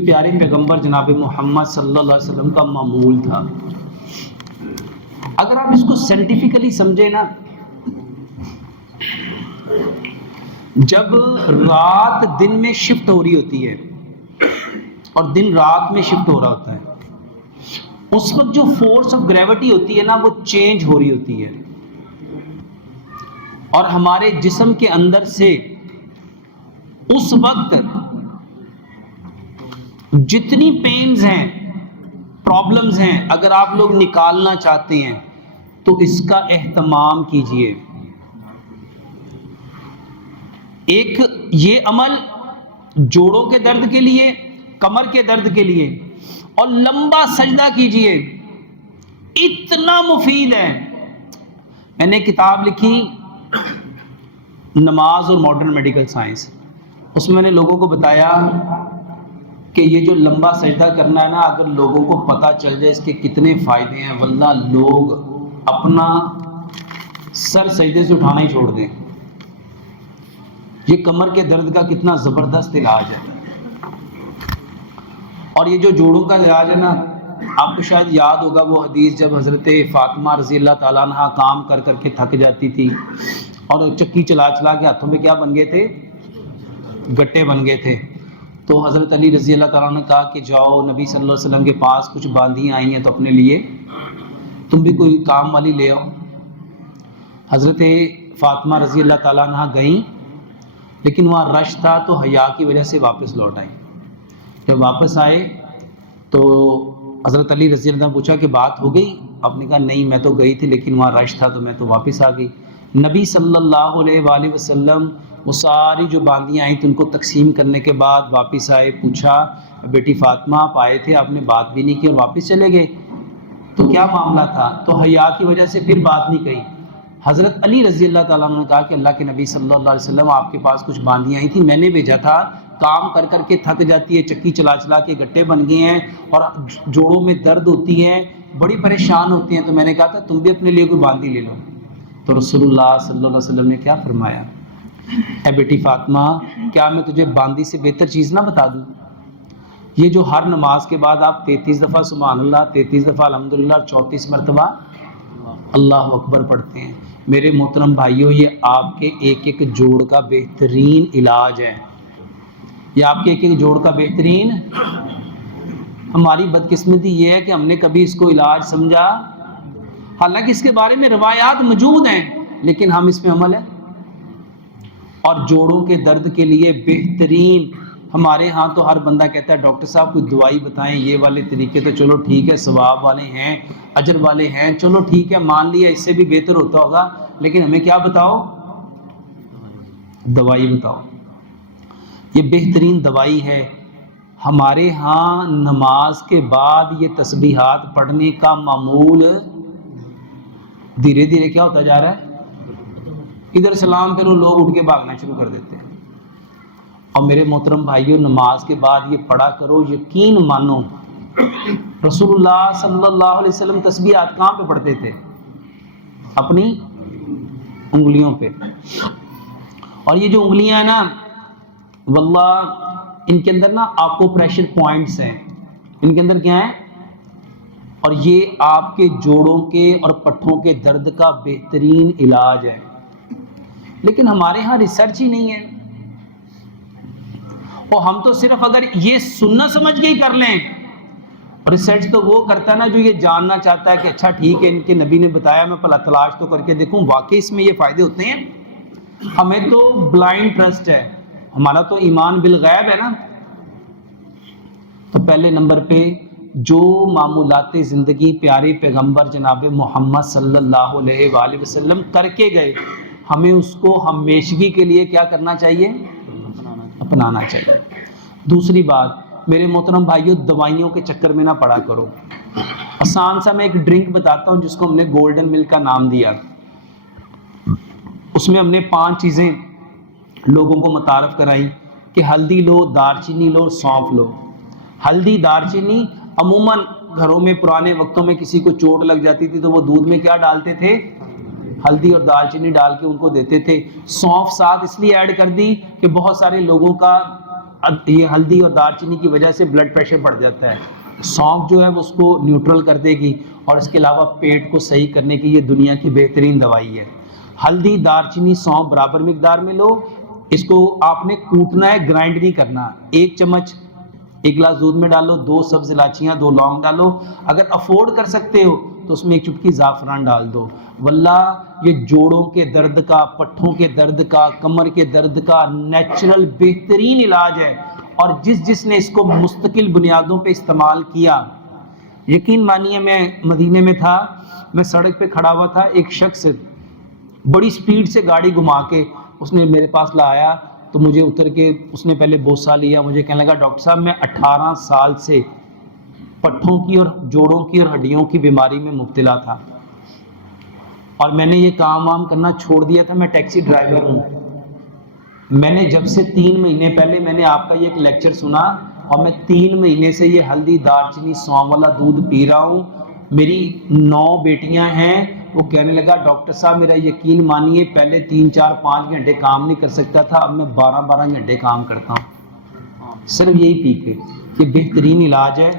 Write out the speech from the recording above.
پیارے پیغمبر جناب محمد صلی اللہ علیہ وسلم کا معمول تھا. اگر آپ اس کو سائنٹیفکلی سمجھیں نا، جب رات دن میں شفٹ ہو رہی ہوتی ہے اور دن رات میں شفٹ ہو رہا ہوتا ہے، اس وقت جو فورس آف گریوٹی ہوتی ہے نا وہ چینج ہو رہی ہوتی ہے، اور ہمارے جسم کے اندر سے اس وقت جتنی پینز ہیں، پرابلمز ہیں، اگر آپ لوگ نکالنا چاہتے ہیں تو اس کا اہتمام کیجئے. ایک یہ عمل جوڑوں کے درد کے لیے، کمر کے درد کے لیے، اور لمبا سجدہ کیجئے، اتنا مفید ہے. میں نے کتاب لکھی نماز اور ماڈرن میڈیکل سائنس، اس میں میں نے لوگوں کو بتایا کہ یہ جو لمبا سجدہ کرنا ہے نا، اگر لوگوں کو پتہ چل جائے اس کے کتنے فائدے ہیں، واللہ لوگ اپنا سر سجدے سے اٹھانا ہی چھوڑ دیں. یہ کمر کے درد کا کتنا زبردست علاج ہے. اور یہ جو جوڑوں کا علاج ہے نا، آپ کو شاید یاد ہوگا وہ حدیث جب حضرت فاطمہ رضی اللہ تعالیٰ عنہ کام کر کر کے تھک جاتی تھی اور چکی چلا چلا کے ہاتھوں میں کیا بن گئے تھے؟ گٹے بن گئے تھے. تو حضرت علی رضی اللہ تعالیٰ نے کہا کہ جاؤ نبی صلی اللہ علیہ وسلم کے پاس کچھ باندیاں آئی ہیں تو اپنے لیے تم بھی کوئی کام والی لے آؤ. حضرت فاطمہ رضی اللہ تعالیٰ عنہ گئیں، لیکن وہاں رش تھا تو حیا کی وجہ سے واپس لوٹ آئیں. جب واپس آئے تو حضرت علی رضی اللہ عنہ نے پوچھا کہ بات ہو گئی؟ آپ نے کہا نہیں، میں تو گئی تھی لیکن وہاں رش تھا تو میں تو واپس آ گئی. نبی صلی اللہ علیہ وآلہ وسلم وہ ساری جو باندیاں آئیں تو ان کو تقسیم کرنے کے بعد واپس آئے. پوچھا بیٹی فاطمہ آپ آئے تھے، آپ نے بات بھی نہیں کی اور واپس چلے گئے، تو کیا معاملہ تھا؟ تو حیا کی وجہ سے پھر بات نہیں کہی. حضرت علی رضی اللہ تعالیٰ عنہ نے کہا کہ اللہ کے نبی صلی اللہ علیہ وسلم آپ کے پاس کچھ باندیاں آئی تھیں، میں نے بھیجا تھا، کام کر کر کے تھک جاتی ہے، چکی چلا چلا کے گٹے بن گئے ہیں اور جوڑوں میں درد ہوتی ہیں، بڑی پریشان ہوتی ہیں، تو میں نے کہا تھا تم بھی اپنے لیے کوئی باندی لے لو. تو رسول اللہ صلی اللہ علیہ وسلم نے کیا فرمایا؟ اے بیٹی فاطمہ، کیا میں تجھے باندی سے بہتر چیز نہ بتا دوں؟ یہ جو ہر نماز کے بعد آپ 33 دفعہ سبحان اللہ، 33 دفعہ الحمدللہ، 34 مرتبہ اللہ اکبر پڑھتے ہیں، میرے محترم بھائیوں، یہ آپ کے ایک ایک جوڑ کا بہترین علاج ہے. یہ آپ کے ایک ایک جوڑ کا بہترین. ہماری بدقسمتی یہ ہے کہ ہم نے کبھی اس کو علاج سمجھا، حالانکہ اس کے بارے میں روایات موجود ہیں لیکن ہم اس میں عمل ہے. اور جوڑوں کے درد کے لیے بہترین، ہمارے ہاں تو ہر بندہ کہتا ہے ڈاکٹر صاحب کوئی دوائی بتائیں، یہ والے طریقے تو چلو ٹھیک ہے، ثواب والے ہیں، اجر والے ہیں، چلو ٹھیک ہے مان لیا، اس سے بھی بہتر ہوتا ہوگا، لیکن ہمیں کیا بتاؤ؟ دوائی بتاؤ. یہ بہترین دوائی ہے. ہمارے ہاں نماز کے بعد یہ تسبیحات پڑھنے کا معمول دھیرے دھیرے کیا ہوتا جا رہا ہے؟ ادھر سلام کرو لوگ اٹھ کے بھاگنا شروع کر دیتے ہیں. اور میرے محترم بھائیوں، نماز کے بعد یہ پڑھا کرو، یقین مانو رسول اللہ صلی اللہ علیہ وسلم تسبیحات کہاں پہ پڑھتے تھے؟ اپنی انگلیوں پہ. اور یہ جو انگلیاں ہیں نا، واللہ ان کے اندر نا آکو پریشر پوائنٹس ہیں، ان کے اندر کیا ہیں؟ اور یہ آپ کے جوڑوں کے اور پٹھوں کے درد کا بہترین علاج ہے. لیکن ہمارے ہاں ریسرچ ہی نہیں ہے، اور ہم تو صرف اگر یہ سننا سمجھ کے ہی کر لیں. ریسرچ تو وہ کرتا ہے نا جو یہ جاننا چاہتا ہے کہ اچھا ٹھیک ہے ان کے نبی نے بتایا، میں پہلا تلاش تو کر کے دیکھوں واقعی اس میں یہ فائدے ہوتے ہیں. ہمیں تو بلائنڈ ٹرسٹ ہے، ہمارا تو ایمان بالغیب ہے نا. تو پہلے نمبر پہ جو معمولات زندگی پیارے پیغمبر جناب محمد صلی اللہ علیہ وآلہ وسلم کر کے گئے، ہمیں اس کو ہمیشگی کے لیے کیا کرنا چاہیے؟ اپنانا چاہیے. دوسری بات میرے محترم بھائیوں، دوائیوں کے چکر میں نہ پڑا کرو. آسان سا میں ایک ڈرنک بتاتا ہوں جس کو ہم نے گولڈن ملک کا نام دیا. اس میں ہم نے 5 چیزیں لوگوں کو متعارف کرائیں کہ ہلدی لو، دار چینی لو، سونف لو. ہلدی، دار چینی عموماً گھروں میں پرانے وقتوں میں کسی کو چوٹ لگ جاتی تھی تو وہ دودھ میں کیا ڈالتے تھے؟ ہلدی اور دار چینی ڈال کے ان کو دیتے تھے. سونف ساتھ اس لیے ایڈ کر دی کہ بہت سارے لوگوں کا یہ ہلدی اور دار چینی کی وجہ سے بلڈ پریشر بڑھ جاتا ہے. سونف جو ہے وہ اس کو نیوٹرل کر دے گی اور اس کے علاوہ پیٹ کو صحیح کرنے کی یہ دنیا کی بہترین دوائی ہے. ہلدی دار چینی سونف برابر مقدار میں لو. اس کو آپ نے کوٹنا ہے, گرائنڈ نہیں کرنا. 1 چمچ ایک گلاس دودھ میں ڈالو, 2 سبز الائچیاں 2 لونگ ڈالو. اگر افورڈ کر سکتے ہو تو اس میں 1 چٹکی زعفران ڈال دو. واللہ یہ جوڑوں کے درد کا, پٹھوں کے درد کا, کمر کے درد کا نیچرل بہترین علاج ہے. اور جس نے اس کو مستقل بنیادوں پہ استعمال کیا, یقین مانیے میں مدینے میں تھا, میں سڑک پہ کھڑا ہوا تھا, ایک شخص بڑی سپیڈ سے گاڑی گھما کے اس نے میرے پاس لایا, تو مجھے اتر کے اس نے پہلے بوسہ لیا, مجھے کہنے لگا ڈاکٹر صاحب میں 18 سال سے پٹھوں کی اور جوڑوں کی اور ہڈیوں کی بیماری میں مبتلا تھا, اور میں نے یہ کام وام کرنا چھوڑ دیا تھا. میں ٹیکسی ڈرائیور ہوں. میں نے جب سے 3 مہینے پہلے میں نے آپ کا یہ ایک لیکچر سنا, اور میں 3 مہینے سے یہ ہلدی دار چینی سونف والا دودھ پی رہا ہوں. میری 9 بیٹیاں ہیں. وہ کہنے لگا ڈاکٹر صاحب میرا یقین مانیے پہلے 3 4 5 گھنٹے کام نہیں کر سکتا تھا, اب میں 12 12 گھنٹے کام کرتا ہوں صرف یہی پی کے. یہ بہترین علاج ہے.